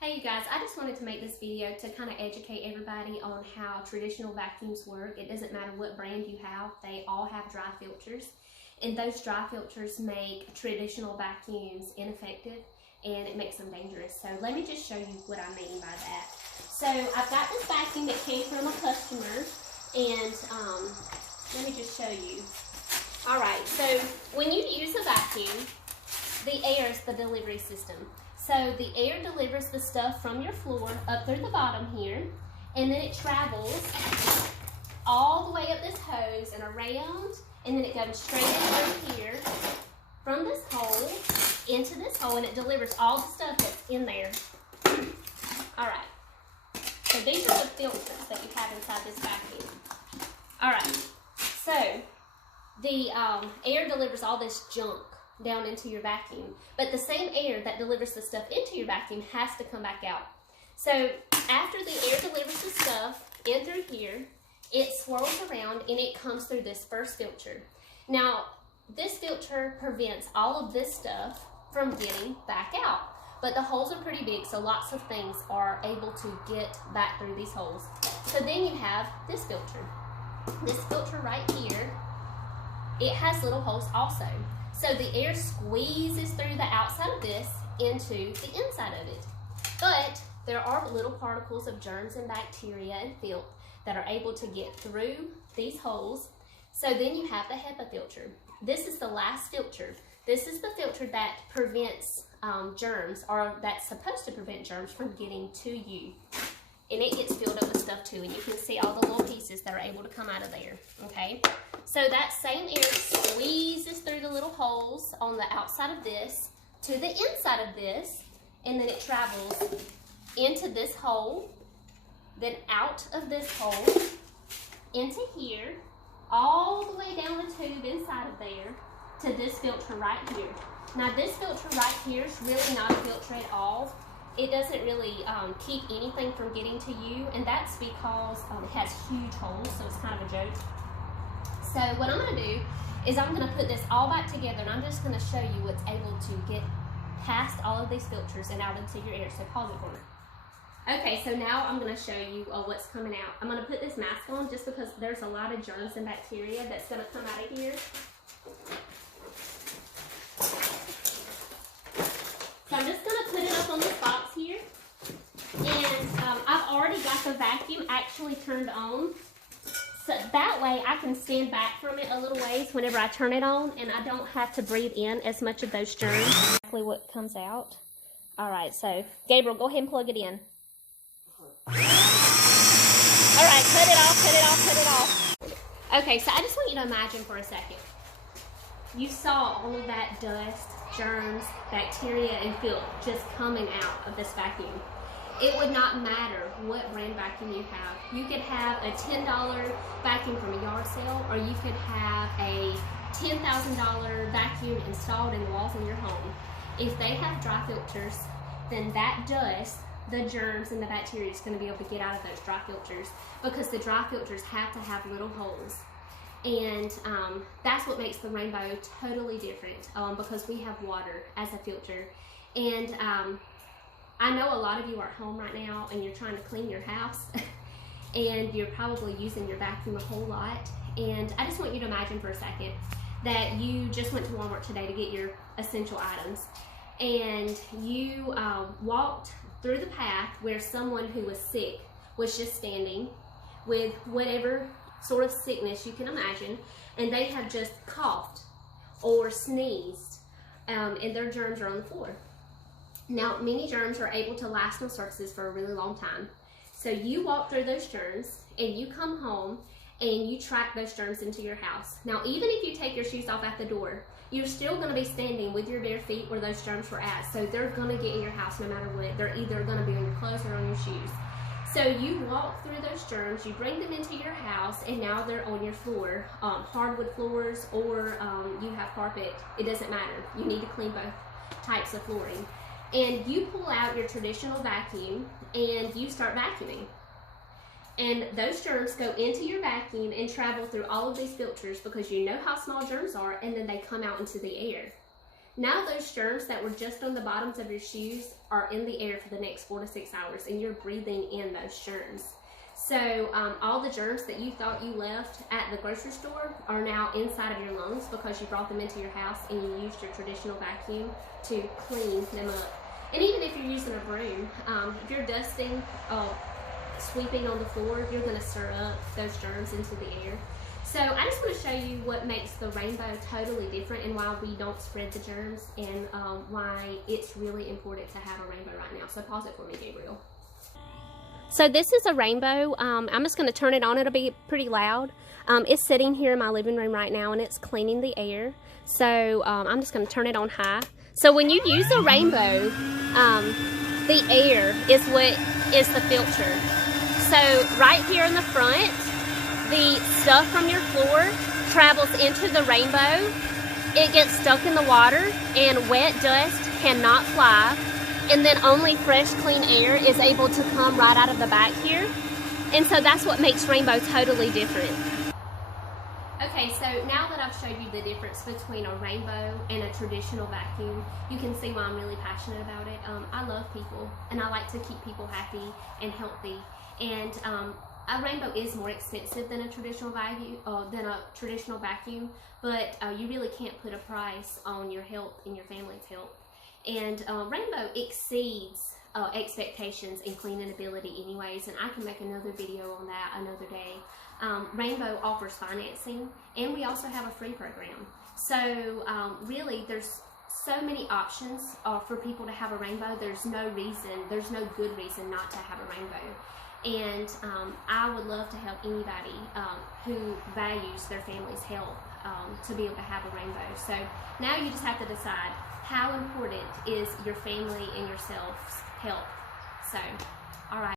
Hey you guys, I just wanted to make this video to kind of educate everybody on how traditional vacuums work. It doesn't matter what brand you have, they all have dry filters. And those dry filters make traditional vacuums ineffective and it makes them dangerous. So let me just show you what I mean by that. So I've got this vacuum that came from a customer and let me just show you. Alright, so when you use a vacuum, the air is the delivery system. So the air delivers the stuff from your floor up through the bottom here, and then it travels all the way up this hose and around, and then it goes straight through here from this hole into this hole, and it delivers all the stuff that's in there. Alright, so these are the filters that you have inside this vacuum. Alright, so the air delivers all this junk down into your vacuum, but the same air that delivers the stuff into your vacuum has to come back out. So after the air delivers the stuff in through here, it swirls around and it comes through this first filter. Now this filter prevents all of this stuff from getting back out, but the holes are pretty big, so lots of things are able to get back through these holes. So then you have this filter. This filter right here, it has little holes also. So the air squeezes through the outside of this into the inside of it. But there are little particles of germs and bacteria and filth that are able to get through these holes. So then you have the HEPA filter. This is the last filter. This is the filter that prevents germs, or that's supposed to prevent germs from getting to you. And it gets filled up with stuff too, and you can see all the little pieces that are able to come out of there, okay? So that same air squeezes through the little holes on the outside of this to the inside of this, and then it travels into this hole, then out of this hole, into here, all the way down the tube inside of there to this filter right here. Now this filter right here is really not a filter at all. It doesn't really keep anything from getting to you, and that's because it has huge holes, so it's kind of a joke. So what I'm going to do is I'm going to put this all back together, and I'm just going to show you what's able to get past all of these filters and out into your air. So pause it for me. Okay, so now I'm going to show you what's coming out. I'm going to put this mask on just because there's a lot of germs and bacteria that's going to come out of here. So I'm just going to put it up on this box here, and I've already got the vacuum actually turned on, so that way I can stand back from it a little ways whenever I turn it on, and I don't have to breathe in as much of those germs. Exactly what comes out. Alright, so Gabriel, go ahead and plug it in. Alright, cut it off. Okay, so I just want you to imagine for a second. You saw all of that dust, germs, bacteria, and filth just coming out of this vacuum. It would not matter what brand vacuum you have. You could have a $10 vacuum from a yard sale, or you could have a $10,000 vacuum installed in the walls in your home. If they have dry filters, then that dust, the germs, and the bacteria is going to be able to get out of those dry filters, because the dry filters have to have little holes. And that's what makes the Rainbow totally different, because we have water as a filter. And I know a lot of you are at home right now and you're trying to clean your house and you're probably using your vacuum a whole lot. And I just want you to imagine for a second that you just went to Walmart today to get your essential items, and you walked through the path where someone who was sick was just standing with whatever sort of sickness you can imagine, and they have just coughed or sneezed, and their germs are on the floor. Now, many germs are able to last on surfaces for a really long time. So you walk through those germs, and you come home, and you track those germs into your house. Now, even if you take your shoes off at the door, you're still going to be standing with your bare feet where those germs were at. So they're going to get in your house no matter what. They're either going to be on your clothes or on your shoes. So you walk through those germs, you bring them into your house, and now they're on your floor. Hardwood floors, or you have carpet, it doesn't matter. You need to clean both types of flooring. And you pull out your traditional vacuum, and you start vacuuming. And those germs go into your vacuum and travel through all of these filters, because you know how small germs are, and then they come out into the air. Now those germs that were just on the bottoms of your shoes are in the air for the next 4 to 6 hours, and you're breathing in those germs. So all the germs that you thought you left at the grocery store are now inside of your lungs because you brought them into your house and you used your traditional vacuum to clean them up. And even if you're using a broom, if you're dusting, sweeping on the floor, you're going to stir up those germs into the air. So I just want to show you what makes the Rainbow totally different and why we don't spread the germs, and why it's really important to have a Rainbow right now. So pause it for me, Gabriel. So this is a Rainbow. I'm just going to turn it on. It'll be pretty loud. It's sitting here in my living room right now, and it's cleaning the air. So I'm just going to turn it on high. So when you use a Rainbow, the air is what is the filter. So right here in the front, the stuff from your floor travels into the Rainbow. It gets stuck in the water, and wet dust cannot fly. And then only fresh, clean air is able to come right out of the back here. And so that's what makes Rainbow totally different. Okay, so now that I've showed you the difference between a Rainbow and a traditional vacuum, you can see why I'm really passionate about it. I love people, and I like to keep people happy and healthy. And a Rainbow is more expensive than a traditional vacuum, but you really can't put a price on your health and your family's health. And Rainbow exceeds expectations in cleaning ability anyways, and I can make another video on that another day. Rainbow offers financing, and we also have a free program. So really there's so many options for people to have a Rainbow. There's no good reason not to have a Rainbow. And I would love to help anybody who values their family's health to be able to have a Rainbow. So now you just have to decide, how important is your family and yourself's health? So, all right.